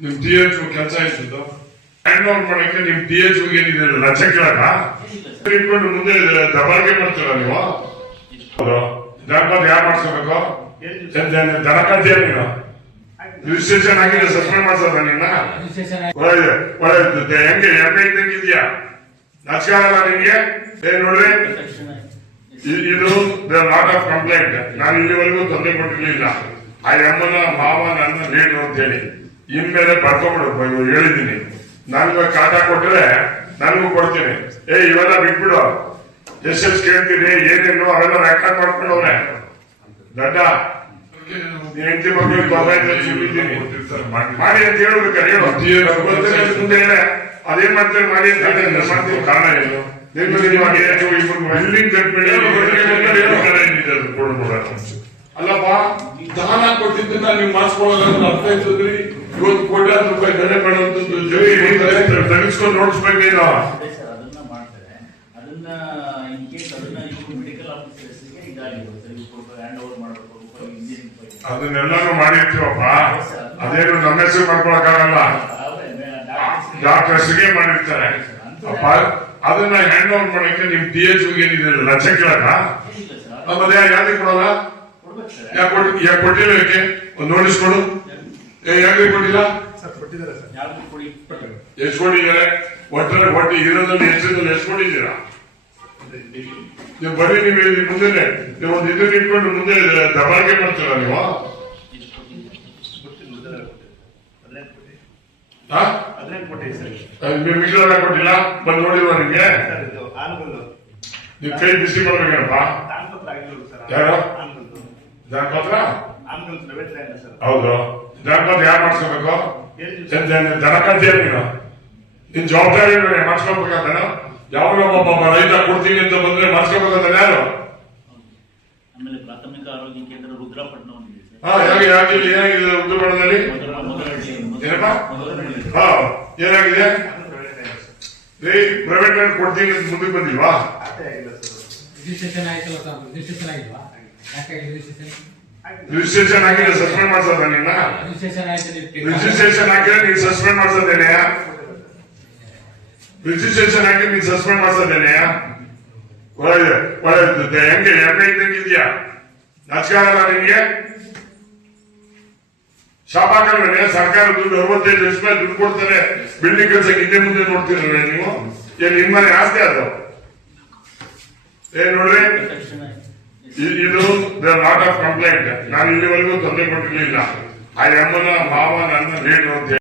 ನಿಮ್ T H ಕೆಲಸ ಇತ್ತು ಹ್ಯಾಂಡ್ ಓವರ್ ಮಾಡಕ್ಕೆ ನಿಮ್ ಟಿ ಎಚ್ ಏನಿದೆ ರಜೆ ಕೇಳಕ ಇಟ್ಕೊಂಡು ಮುಂದೆ ದಬಾಳಿಕೆ ಮಾಡ್ತೀರ ನೀವು ಜನಪದ ಯಾರು ಮಾಡ್ಸ್ಕೋಬೇಕು ದನ ಕಟ್ತೀಯ ನೀನು ರಿಜಿಸ್ಟ್ರೇಷನ್ ಆಗಿದೆ ಸಸ್ಪೆಂಡ್ ಮಾಡ್ಸೋದ ನಿನ್ನ ಒಳ್ಳೆ ಹೆಂಗೆ ಎಮ್ಮೆ ಇದ್ದಂಗಿದ್ಯಾ ನಚ್ಕಾರಲ್ಲ ನಿನ್ಗೆ ಏನ್ ನೋಡ್ರಿ ಇದು ಲಾಟ್ ಆಫ್ ಕಂಪ್ಲೇಂಟ್ ನಾನು ಇಲ್ಲಿವರೆಗೂ ತೊಂದರೆ ಕೊಟ್ಟಿರ್ಲಿಲ್ಲ ಆ ಅಮ್ಮನ ಮಾವ ನನ್ನ ಲೇಟು ಅಂತ ಹೇಳಿ ಇನ್ಮೇಲೆ ಬರ್ಕೊಂಡ್ಬಿಡು ಹೇಳಿದ್ದೀನಿ ನನ್ಗೆ ಕಾಟ ಕೊಟ್ರೆ ನನಗೂ ಕೊಡ್ತೀನಿ ಇವೆಲ್ಲ ಬಿಟ್ಬಿಡು ಎಷ್ಟೆಷ್ಟು ಕೇಳ್ತೀನಿ ಏನೇನು ಅವೆಲ್ಲ ರೆಕಾರ್ಡ್ ಮಾಡ್ಕೊಂಡವ್ರೆ ದಡ್ಡ ಹೆಂಡತಿ ಬಗ್ಗೆ ಮಾಡಿ ಅಂತ ಹೇಳ್ಬೇಕಾರೆ ಮುಂದೆ ಹೇಳ ಅದೇನ್ ಮಾಡ್ತೇವೆ ಮಾಡಿ ಅಂತ ಮಾಡ್ತೀವಿ ಕಾರಣ ಏನು ಬಿಲ್ಡಿಂಗ್ ಅಲ್ಲಪ್ಪ ದಾನ ಕೊಟ್ಟಿದ್ದನ್ನ ನೀವು ಮಾಡಿಸ್ಕೊಳ್ಳೋದ್ರ ಅರ್ಥ ಇರ್ತದ್ರಿ ಇವತ್ತು ಕೋಟ್ಯಾಂತರ ರೂಪಾಯಿ ದಂಡ ಮಾಡುವಂತದ್ದು ತಗಿಸ್ಕೊಂಡು ನೋಡಿಸ್ಬೇಕು ನೀನು ಅದನ್ನೆಲ್ಲಾನು ಮಾಡಿರ್ತೀವಪ್ಪ ಅದೇನು ನಮ್ಮ ಹೆಸರು ಮಾಡ್ಕೊಳಕ್ಕಾಗಲ್ಲ ಡಾಕ್ಟರ್ಸ್ಗೆ ಮಾಡಿರ್ತಾರೆ ಅಪ್ಪ ಅದನ್ನ ಹ್ಯಾಂಡ್ ಓವರ್ ಮಾಡಕ್ಕೆ ನಿಮ್ ಟಿ ಎಚ್ ಏನಿದೆ ಲಕ್ಷ ಕೇಳಕ ಮತ್ತೆ ಯಾಕೆ ಕೊಡಲ್ಲ ಯಾಕೆ ಕೊಟ್ಟಿಲ್ಲ ಯಾಕೆ ಒಂದು ನೋಟಿಸ್ ಕೊಡು ಯಾಕೆ ಕೊಟ್ಟಿಲ್ಲ ಎಷ್ಟು ಕೊಟ್ಟಿದ್ದಾರೆ ಒಟ್ಟಿ ಇರೋದ್ರಲ್ಲಿ ಹೆಚ್ಚಿನಲ್ಲಿ ಎಷ್ಟು ಕೊಟ್ಟಿದ್ದೀರಾ ನೀವು ಬರೀ ನೀವು ಮುಂದೆ ನೀವು ಒಂದು ಇದನ್ನ ಇಟ್ಕೊಂಡು ಮುಂದೆ ದಬಾಳಿಕೆ ಮಾಡ್ತೀರ ನೀವು ಮಿಕ್ಲರ್ ಕೊಟ್ಟಿಲ್ಲ ಬಂದು ನೋಡಿಲ್ವ ನಿಮ್ಗೆ ನೀವು ಕೈ ಬಿಸಿ ಮಾಡ್ಬೇಕಪ್ಪ ಯಾರು ಜನಪತ್ರ ಹೌದು ಜನಪದ ಯಾರು ಮಾಡ್ಸ್ಕೋಬೇಕು ದನ ಕಟ್ತೀಯ ನೀನು ನಿನ್ ಜವಾಬ್ದಾರಿ ಮಾಡ್ಸ್ಕೊಬೇಕಂತ ಯಾವಾಗ ಒಬ್ಬ ರೈತ ಕೊಡ್ತೀನಿ ಅಂತ ಬಂದ್ರೆ ಮಾಡ್ಸ್ಕೋಬೇಕಂತ ಯಾರು ಪ್ರಾಥಮಿಕ ಆರೋಗ್ಯ ಕೇಂದ್ರ ರುದ್ರಪಟ್ಟಣ ಏನಾಗಿದೆ ರುದ್ರಪಟ್ಟಣದಲ್ಲಿ ಏನಾಗಿದೆ ಪ್ರೈವೇಟ್ ಲೈನ್ ಕೊಡ್ತೀನಿ ಅಂತ ಮುಂದಕ್ಕೆ ಬಂದಿಲ್ವಾ ರಿಜಿಸ್ಟ್ರೇಷನ್ ಆಗಿದೆ ಸಸ್ಪೆಂಡ್ ಮಾಡ್ಸೋದ ನಿನ್ನ ರಿಜಿಸ್ಟ್ರೇಷನ್ ಆಗಿದೆ ನೀನ್ ಸಸ್ಪೆಂಡ್ ಮಾಡ್ಸೋದೇನೆ ರಿಜಿಸ್ಟ್ರೇಷನ್ ಆಗಿ ನೀನ್ ಸಸ್ಪೆಂಡ್ ಮಾಡ್ಸೋದೇನೆ ಒಳ್ಳೆ ಹೆಂಗೆ ಎಮ್ಮೆ ಇದ್ದಂಗಿದ್ಯಾ ನಚ್ಕಾರಲ್ಲ ನಿನ್ಗೆ ಶಾಪಾಕಂದ್ರೆ ಸರ್ಕಾರ ದುಡ್ಡು 65 ಲಕ್ಷ ರೂಪಾಯಿ ದುಡ್ಡು ಕೊಡ್ತಾರೆ ಬಿಲ್ಡಿಂಗ್ ಕೆಲಸಕ್ಕೆ ಹಿಂದೆ ಮುಂದೆ ನೋಡ್ತೀರಲ್ಲ ನೀವು ಏನ್ ನಿಮ್ಮನೆ ಆಸ್ತಿ ಅದು ಏನ್ ನೋಡ್ರಿ ಇದು ಲಾಟ್ ಆಫ್ ಕಂಪ್ಲೇಂಟ್ ನಾನು ಇಲ್ಲಿವರೆಗೂ ತೊಂದರೆ ಕೊಟ್ಟಿರ್ಲಿಲ್ಲ ಆ ಅಮ್ಮನ ಮಾವ ನನ್ನ ಲೇಟು ಅಂತ